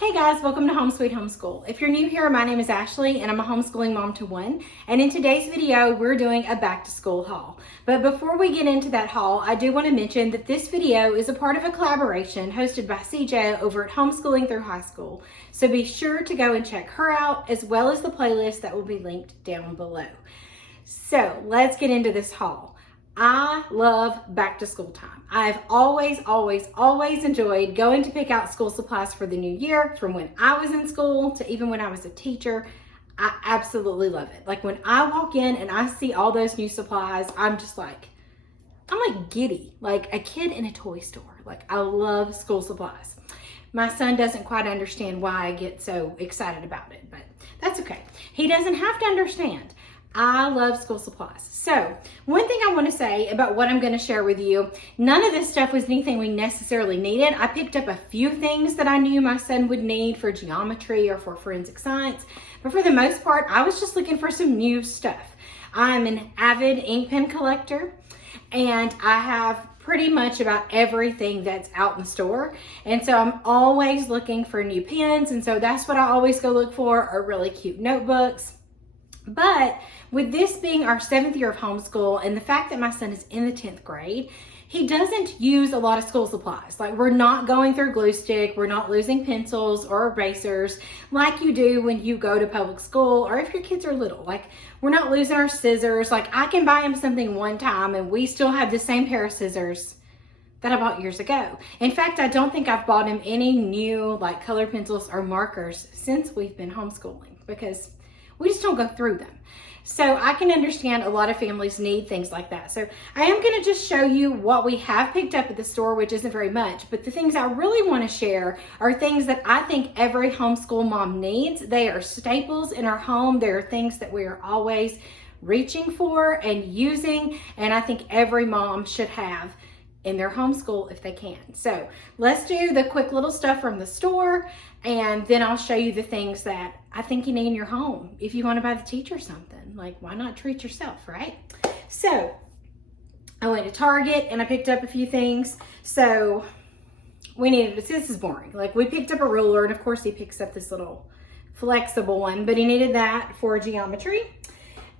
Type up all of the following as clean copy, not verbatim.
Hey guys, welcome to Home Sweet Homeschool. If you're new here, my name is Ashley and I'm a homeschooling mom to one. And in today's video, we're doing a back to school haul. But before we get into that haul, I do want to mention that this video is a part of a collaboration hosted by CJ over at Homeschooling Through High School. So be sure to go and check her out as well as the playlist that will be linked down below. So let's get into this haul. I love back to school time. I've always enjoyed going to pick out school supplies for the new year, from when I was in school to even when I was a teacher. I absolutely love it. Like when I walk in and I see all those new supplies, I'm like giddy, like a kid in a toy store. Like I love school supplies. My son doesn't quite understand why I get so excited about it, but that's okay. He doesn't have to understand. I love school supplies. So one thing I want to say about what I'm going to share with you, none of this stuff was anything we necessarily needed. I picked up a few things that I knew my son would need for geometry or for forensic science, but for the most part, I was just looking for some new stuff. I'm an avid ink pen collector and I have pretty much about everything that's out in the store. And so I'm always looking for new pens. And so that's what I always go look for, are really cute notebooks. But with this being our 7th year of homeschool and the fact that my son is in the 10th grade, he doesn't use a lot of school supplies. Like we're not going through glue stick, we're not losing pencils or erasers like you do when you go to public school or if your kids are little. Like we're not losing our scissors. Like I can buy him something one time and we still have the same pair of scissors that I bought years ago. In fact, I don't think I've bought him any new like colored pencils or markers since we've been homeschooling because we just don't go through them. So I can understand a lot of families need things like that. So I am going to just show you what we have picked up at the store, which isn't very much, but the things I really want to share are things that I think every homeschool mom needs. They are staples in our home. They are things that we are always reaching for and using, and I think every mom should have in their homeschool if they can. So let's do the quick little stuff from the store, and then I'll show you the things that I think you need in your home. If you want to buy the teacher something, like why not treat yourself, right? So I went to Target and I picked up a few things. So we needed, this is boring. Like we picked up a ruler, and of course he picks up this little flexible one, but he needed that for geometry.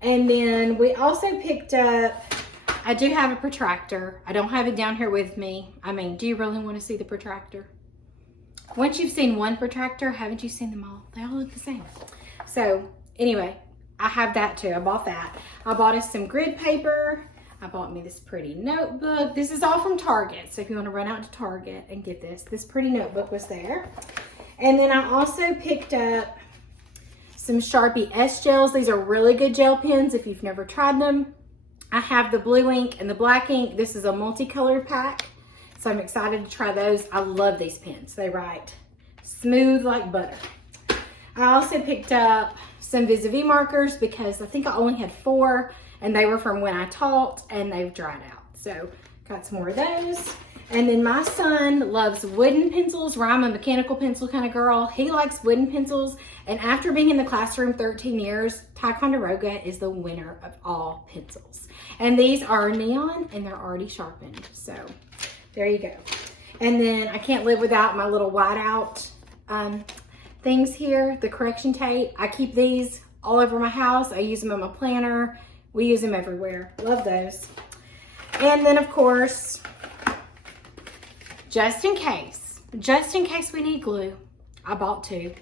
And then we also picked up, I do have a protractor. I don't have it down here with me. I mean, do you really want to see the protractor? Once you've seen one protractor, haven't you seen them all? They all look the same. So anyway, I have that too. I bought that. I bought us some grid paper. I bought me this pretty notebook. This is all from Target. So if you want to run out to Target and get this pretty notebook was there. And then I also picked up some Sharpie S gels. These are really good gel pens if you've never tried them. I have the blue ink and the black ink. This is a multicolored pack, so I'm excited to try those. I love these pens. They write smooth like butter. I also picked up some vis-a-vis markers because I think I only had 4 and they were from when I taught and they've dried out. So got some more of those. And then my son loves wooden pencils, where I'm a mechanical pencil kind of girl. He likes wooden pencils. And after being in the classroom 13 years, Ticonderoga is the winner of all pencils. And these are neon and they're already sharpened. So there you go. And then I can't live without my little whiteout things here, the correction tape. I keep these all over my house. I use them in my planner. We use them everywhere. Love those. And then of course, just in case we need glue, I bought 2.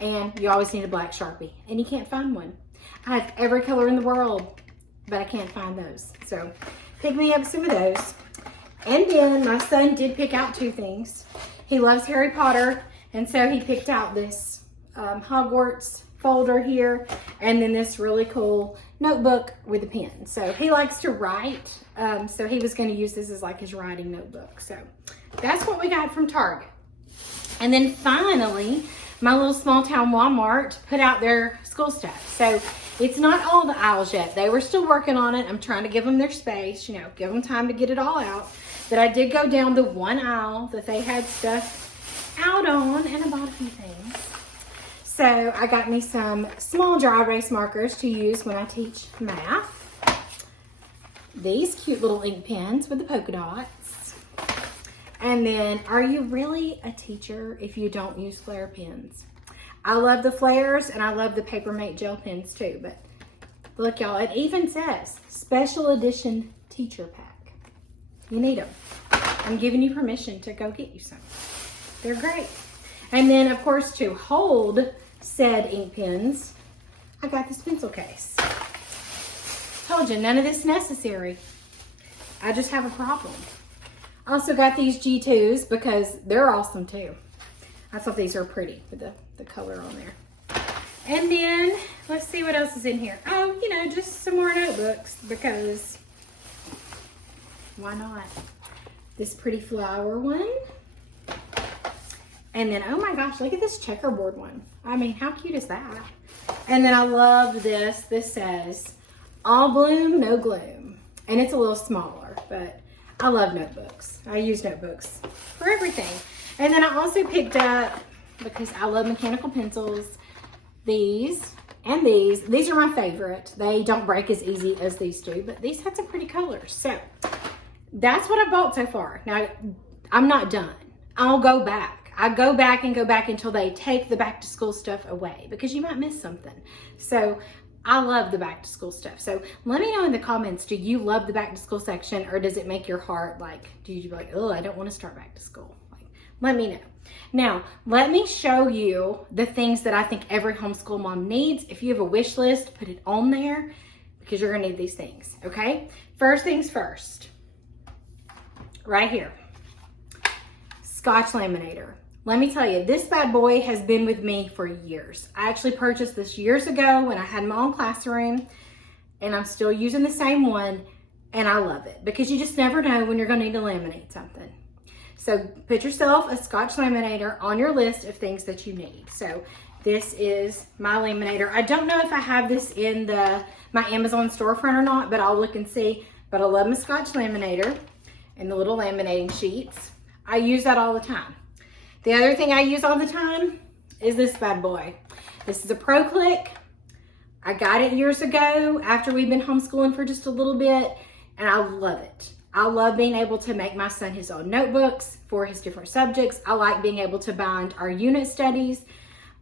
And you always need a black Sharpie, and you can't find one. I have every color in the world, but I can't find those. So pick me up some of those. And then my son did pick out 2 things. He loves Harry Potter, and so he picked out this Hogwarts folder here, and then this really cool notebook with a pen. So he likes to write, so he was going to use this as like his writing notebook. So that's what we got from Target. And then finally, my little small town Wal-Mart put out their school stuff. So it's not all the aisles yet. They were still working on it. I'm trying to give them their space, you know, give them time to get it all out. But I did go down the one aisle that they had stuff out on, and I bought a few things. So I got me some small dry erase markers to use when I teach math. These cute little ink pens with the polka dots. And then, are you really a teacher if you don't use flare pens? I love the flares and I love the Papermate gel pens too, but look y'all, it even says special edition teacher pack. You need them. I'm giving you permission to go get you some. They're great. And then of course to hold said ink pens, I got this pencil case. Told you, none of this necessary. I just have a problem. I also got these G2s because they're awesome too. I thought these are pretty with the color on there. And then, let's see what else is in here. Oh, you know, just some more notebooks because why not? This pretty flower one. And then, oh my gosh, look at this checkerboard one. I mean, how cute is that? And then I love this. This says, all bloom, no gloom. And it's a little smaller, but I love notebooks. I use notebooks for everything. And then I also picked up, because I love mechanical pencils, these and these. These are my favorite. They don't break as easy as these do, but these had some pretty colors. So that's what I bought so far. Now, I'm not done. I'll go back. I go back and go back until they take the back to school stuff away because you might miss something. So I love the back to school stuff. So let me know in the comments, do you love the back to school section or does it make your heart like, do you be like, oh, I don't want to start back to school? Like, let me know. Now, let me show you the things that I think every homeschool mom needs. If you have a wish list, put it on there because you're gonna need these things, okay? First things first, right here, Scotch laminator. Let me tell you, this bad boy has been with me for years. I actually purchased this years ago when I had my own classroom, and I'm still using the same one, and I love it because you just never know when you're gonna need to laminate something. So put yourself a Scotch laminator on your list of things that you need. So this is my laminator. I don't know if I have this in my Amazon storefront or not, but I'll look and see. But I love my Scotch laminator and the little laminating sheets. I use that all the time. The other thing I use all the time is this bad boy. This is a Pro Click. I got it years ago after we've been homeschooling for just a little bit, and I love it. I love being able to make my son his own notebooks for his different subjects. I like being able to bind our unit studies.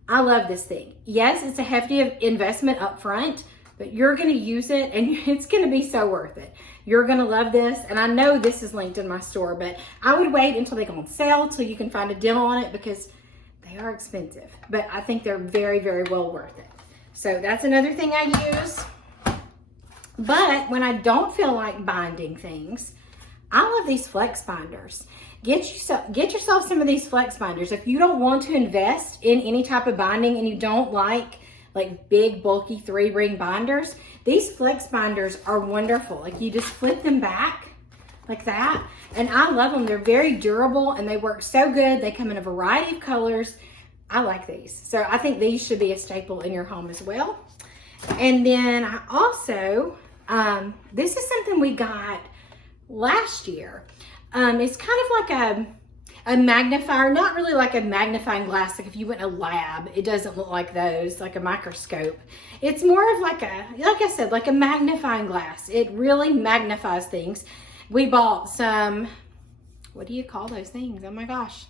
I love this thing. Yes, it's a hefty investment up front, but you're gonna use it and it's gonna be so worth it. You're gonna love this, and I know this is linked in my store, but I would wait until they go on sale till you can find a deal on it because they are expensive, but I think they're very, very well worth it. So that's another thing I use. But when I don't feel like binding things, I love these flex binders. Get yourself some of these flex binders. If you don't want to invest in any type of binding and you don't like big, bulky 3-ring binders, these flex binders are wonderful. Like you just flip them back like that. And I love them. They're very durable and they work so good. They come in a variety of colors. I like these. So I think these should be a staple in your home as well. And then I also, this is something we got last year. It's kind of like a magnifier, not really like a magnifying glass. Like if you went in a lab, it doesn't look like those, like a microscope. It's more of like I said, like a magnifying glass. It really magnifies things. We bought some, what do you call those things? Oh my gosh.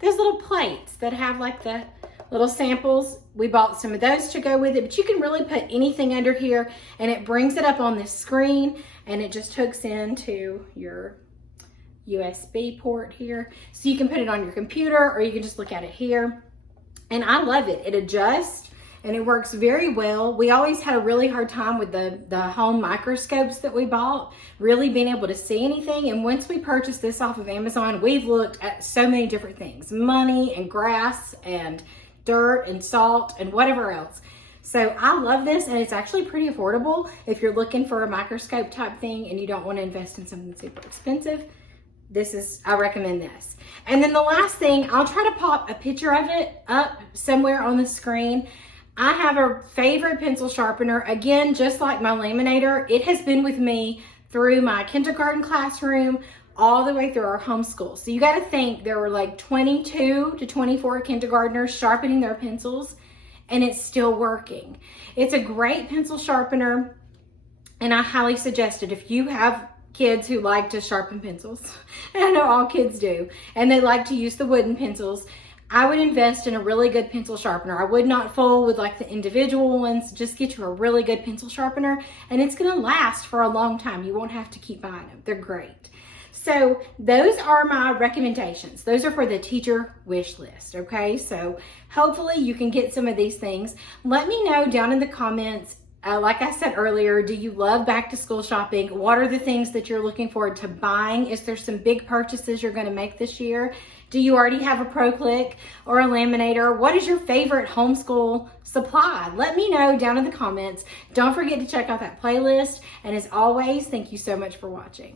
Those little plates that have like the little samples. We bought some of those to go with it, but you can really put anything under here and it brings it up on this screen and it just hooks into your USB port here. So you can put it on your computer or you can just look at it here. And I love it. It adjusts and it works very well. We always had a really hard time with the home microscopes that we bought, really being able to see anything. And once we purchased this off of Amazon, we've looked at so many different things, money and grass and dirt and salt and whatever else. So I love this, and it's actually pretty affordable if you're looking for a microscope type thing and you don't want to invest in something super expensive. I recommend this. And then the last thing, I'll try to pop a picture of it up somewhere on the screen. I have a favorite pencil sharpener. Again, just like my laminator, it has been with me through my kindergarten classroom, all the way through our homeschool. So you got to think there were like 22 to 24 kindergartners sharpening their pencils, and it's still working. It's a great pencil sharpener, and I highly suggest it. If you have kids who like to sharpen pencils. And I know all kids do. And they like to use the wooden pencils. I would invest in a really good pencil sharpener. I would not fool with like the individual ones. Just get you a really good pencil sharpener and it's gonna last for a long time. You won't have to keep buying them. They're great. So those are my recommendations. Those are for the teacher wish list, okay? So hopefully you can get some of these things. Let me know down in the comments, like I said earlier, do you love back to school shopping? What are the things that you're looking forward to buying? Is there some big purchases you're gonna make this year? Do you already have a Pro Click or a laminator? What is your favorite homeschool supply? Let me know down in the comments. Don't forget to check out that playlist. And as always, thank you so much for watching.